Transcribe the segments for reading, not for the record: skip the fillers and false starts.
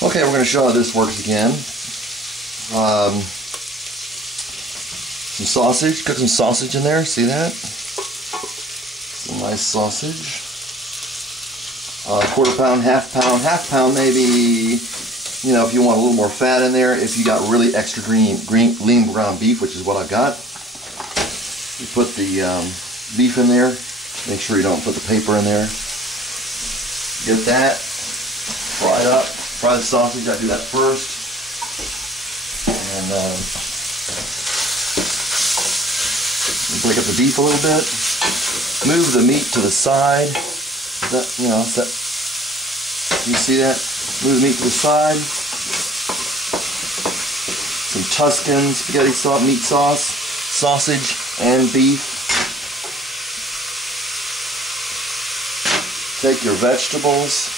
Okay, we're going to show how this works again. Some sausage, cook some sausage in there, see that? Some nice sausage. Quarter pound, half pound maybe, you know, if you want a little more fat in there. If you got really extra lean ground beef, which is what I've got. You put the beef in there. Make sure you don't put the paper in there. Get that, fry it up. Fry the sausage, I do that first. And break up the beef a little bit. Move the meat to the side. That, you know, that, you see that? Move the meat to the side. Some Tuscan spaghetti sauce, meat sauce, sausage, and beef. Take your vegetables,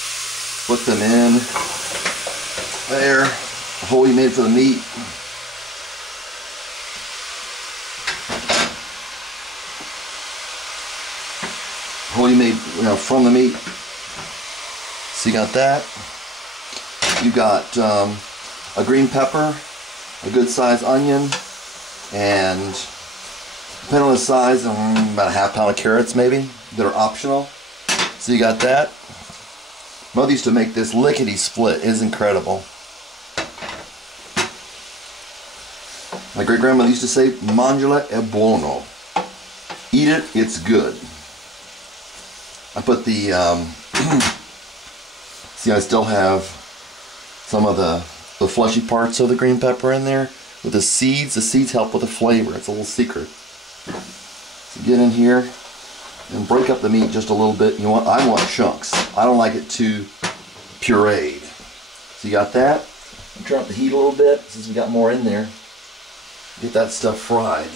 put them in there. The hole you made for the meat. Hole you made, you know, from the meat. So you got that. You got a green pepper, a good sized onion, and depending on the size, about a half pound of carrots maybe that are optional. So you got that. Mother used to make this lickety split. It is incredible. My great grandmother used to say, "Mangiala è buono." Eat it, it's good. I put the, see, I still have some of the fleshy parts of the green pepper in there with the seeds. The seeds help with the flavor. It's a little secret. So get in here and break up the meat just a little bit. I want chunks. I don't like it too pureed. So you got that. Turn up the heat a little bit since we got more in there. Get that stuff fried.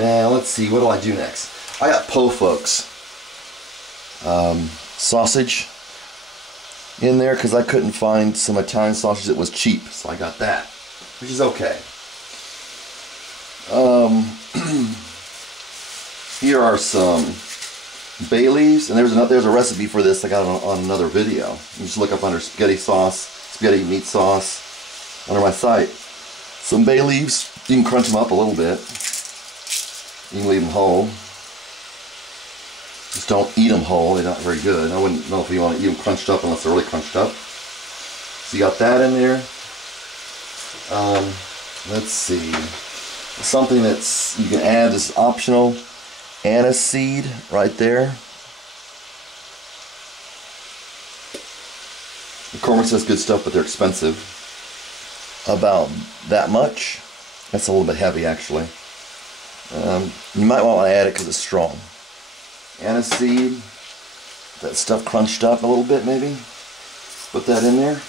Now let's see, what do I do next? I got po folks. Sausage in there because I couldn't find some Italian sausage that was cheap, so I got that, which is okay. Here are some bay leaves, and there's a recipe for this I got on another video. You just look up under spaghetti sauce, spaghetti meat sauce under my site. Some bay leaves, you can crunch them up a little bit. You can leave them whole. Just don't eat them whole, they're not very good. I wouldn't know if you want to eat them crunched up unless they're really crunched up. So you got that in there. Let's see. Something that's you can add is optional. Anise seed right there. McCormick says good stuff, but they're expensive. About that much. That's a little bit heavy actually. You might want to add it because it's strong. Anise seed, that stuff crunched up a little bit maybe. Put that in there.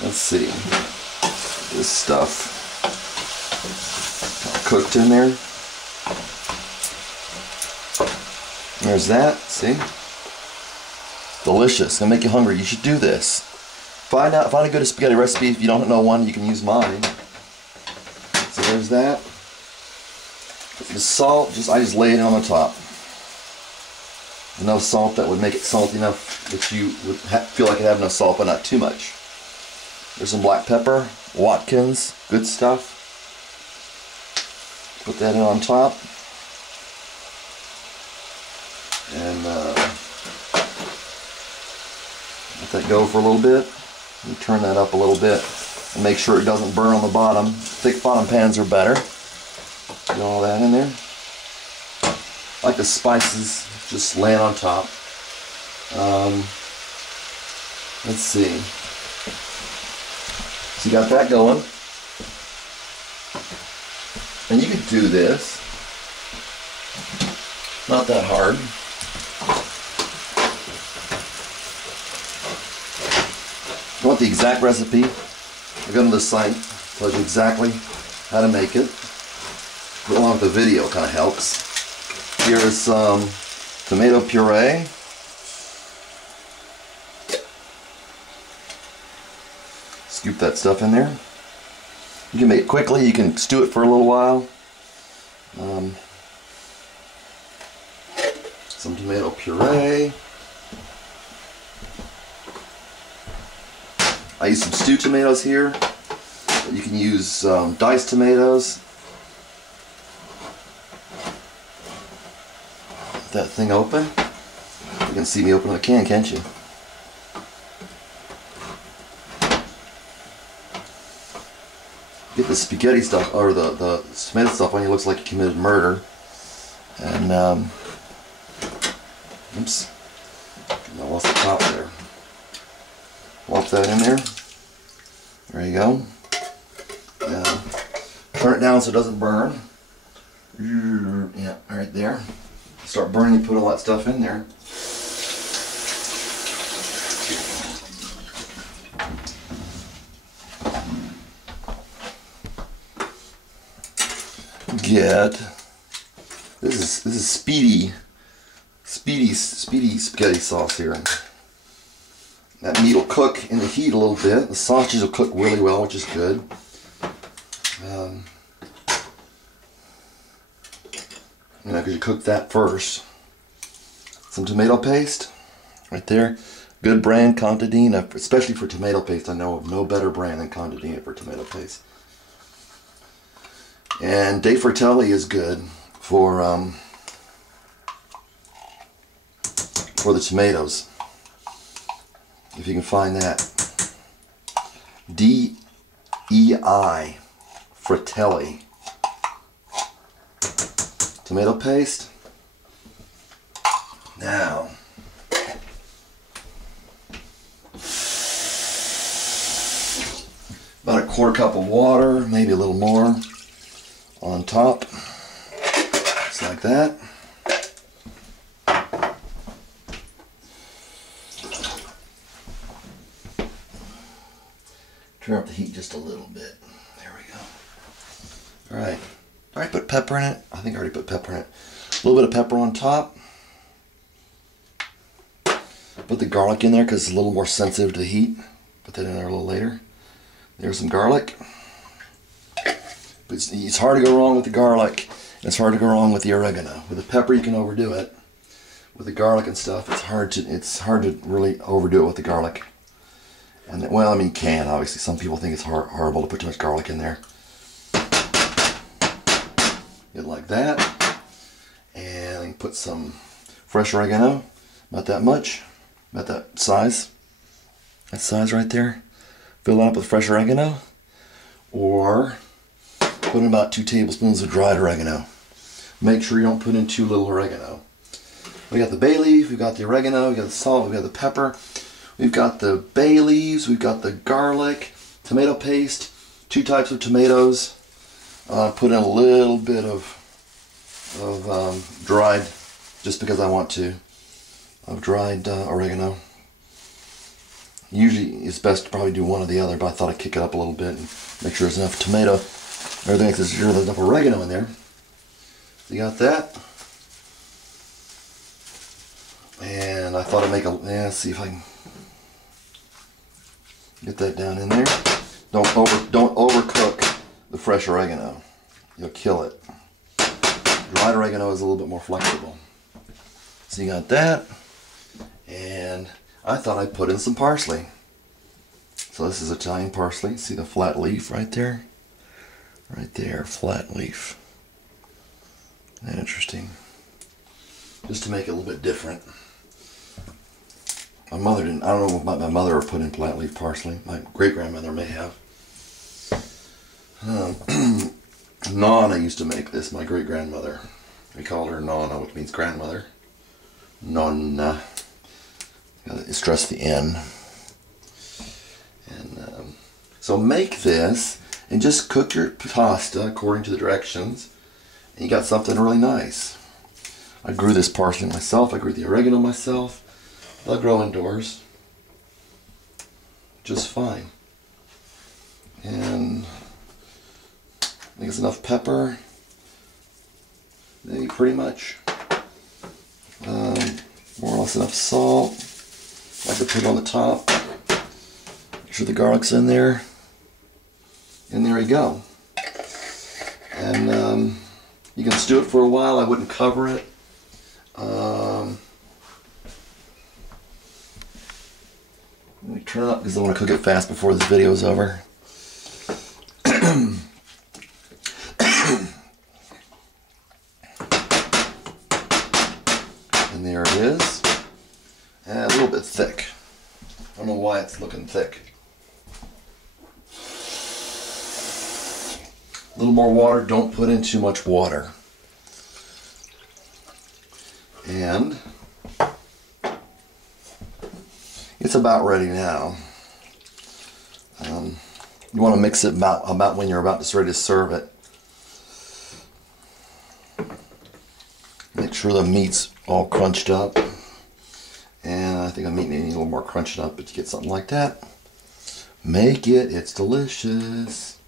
Let's see. This stuff cooked in there. There's that, see? Delicious, gonna make you hungry. You should do this. Find a good spaghetti recipe. If you don't know one, you can use mine. So there's that. The salt, I just lay it on the top. Enough salt that would make it salty enough that you would feel like it had enough salt, but not too much. There's some black pepper, Watkins, good stuff. Put that in on top. And let that go for a little bit. And turn that up a little bit. And make sure it doesn't burn on the bottom. Thick bottom pans are better. Get all that in there. I like the spices just laying on top. Let's see. So you got that going. And you can do this. Not that hard. If you want the exact recipe, I go to the site, tells you exactly how to make it. Along with the video kind of helps. Here is some tomato puree. Scoop that stuff in there. You can make it quickly, you can stew it for a little while. Some tomato puree. I use some stewed tomatoes here. You can use diced tomatoes. Get that thing open. You can see me open the can, can't you? Get the spaghetti stuff, or the tomato stuff on you, looks like you committed murder. And, oops, I lost the top there. Plop that in there. There you go. Now, turn it down so it doesn't burn. Yeah, right there. Start burning, you put all that stuff in there. Get this is speedy spaghetti sauce here. That meat will cook in the heat a little bit. The sausages will cook really well, which is good. You know, because you cook that first. Some tomato paste right there. Good brand, Contadina, especially for tomato paste. I know of no better brand than Contadina for tomato paste. And De Fratelli is good for the tomatoes, if you can find that. D-E-I Fratelli tomato paste. Now, about a quarter cup of water, maybe a little more, on top, just like that. Turn up the heat just a little bit. There we go. All right. I already put pepper in it. I think I already put pepper in it. A little bit of pepper on top. Put the garlic in there because it's a little more sensitive to the heat. Put that in there a little later. There's some garlic. But it's hard to go wrong with the garlic. It's hard to go wrong with the oregano. With the pepper, you can overdo it. With the garlic and stuff, it's hard to really overdo it with the garlic. And then, well, I mean, you can obviously. Some people think it's horrible to put too much garlic in there. Get like that, and put some fresh oregano. Not that much, about that size. That size right there. Fill it up with fresh oregano, or put in about 2 tablespoons of dried oregano. Make sure you don't put in too little oregano. We got the bay leaf, we've got the oregano, we've got the salt, we've got the pepper, we've got the bay leaves, we've got the garlic, tomato paste, 2 types of tomatoes. Put in a little bit of dried, just because I want to, of dried oregano. Usually it's best to probably do one or the other, but I thought I'd kick it up a little bit and make sure there's enough tomato, everything, there's enough oregano in there. So you got that. And I thought I'd make a, see if I can get that down in there. Don't overcook the fresh oregano. You'll kill it. Dried oregano is a little bit more flexible. So you got that. And I thought I'd put in some parsley. So this is Italian parsley. See the flat leaf right there? Right there, flat leaf. Isn't that interesting? Just to make it a little bit different. My mother didn't, I don't know if my mother ever put in flat leaf parsley. My great-grandmother may have. Nonna used to make this, my great-grandmother. We called her Nonna, which means grandmother. Nonna. Gotta stress the N. And so make this and just cook your pasta according to the directions, and you got something really nice. I grew this parsley myself. I grew the oregano myself. They'll grow indoors just fine. And I think it's enough pepper. Maybe pretty much. More or less enough salt. I could put it on the top. Make sure the garlic's in there. And there you go. And you can stew it for a while. I wouldn't cover it. Let me turn it up because I want to cook it fast before this video is over. And there it is. And a little bit thick. I don't know why it's looking thick. A little more water. Don't put in too much water. And it's about ready now. You want to mix it about when you're about ready to serve it. Make sure the meat's all crunched up. And I think the meat needs a little more crunched up, but you get something like that. Make it, it's delicious.